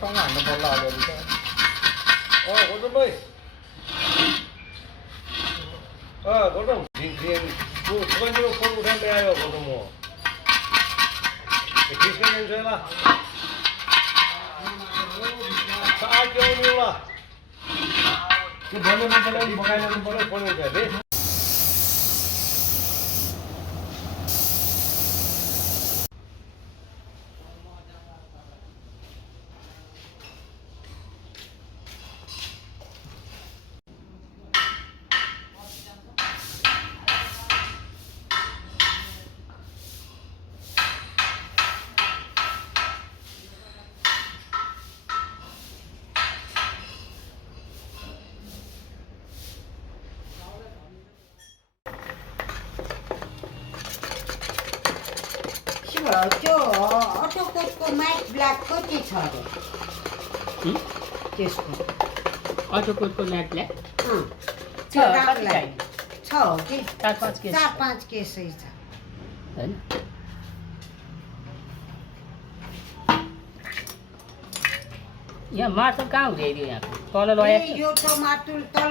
Tăng hẳn nó một lò rồi đi thôi. Có đúng đây. Có đúng. Riêng bukan juga phone udah bayar có đúng không? Cái này chơi là. Sao kêu nhiều là? Cái bố nó phải lên, cái này nó phone chơi đấy. त्यो अटोको mic ब्ल्याकको के छ अरे त्यसको अटोको mat black छ हो कि 4-5 केसै छ हैन यहाँ मार्तल कहाँ हुँदै थियो यहाँ तल लया यो त मार्तल तल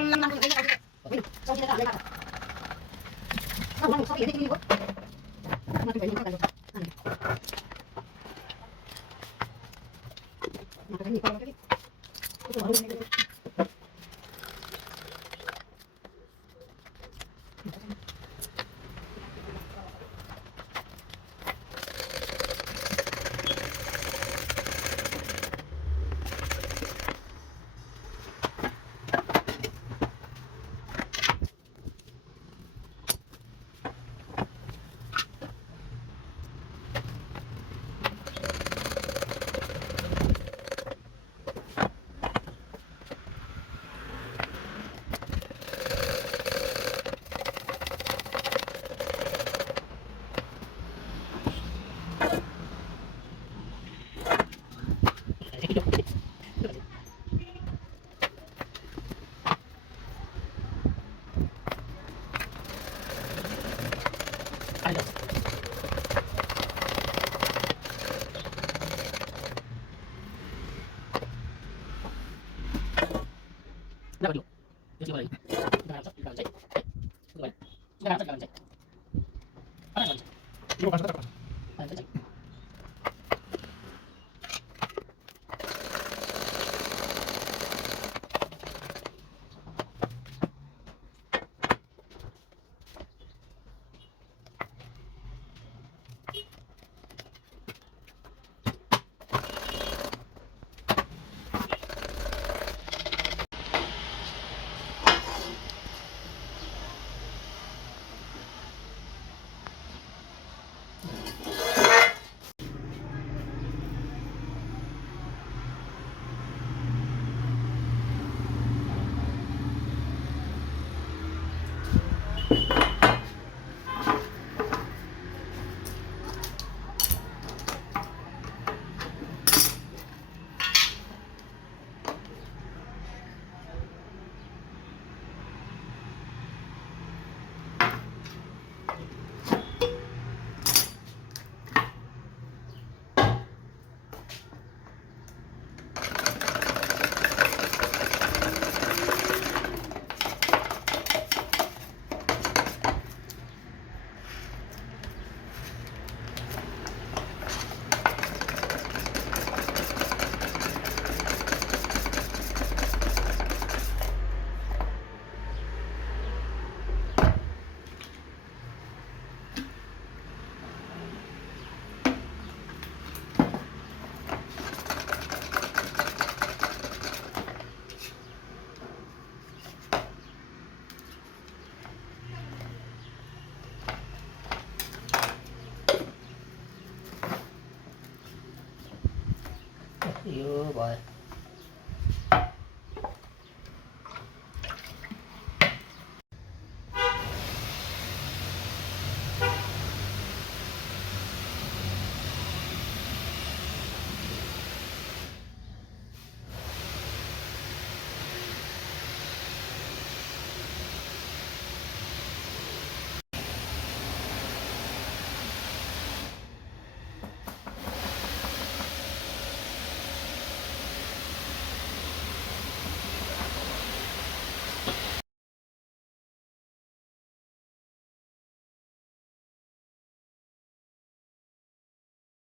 यो भयो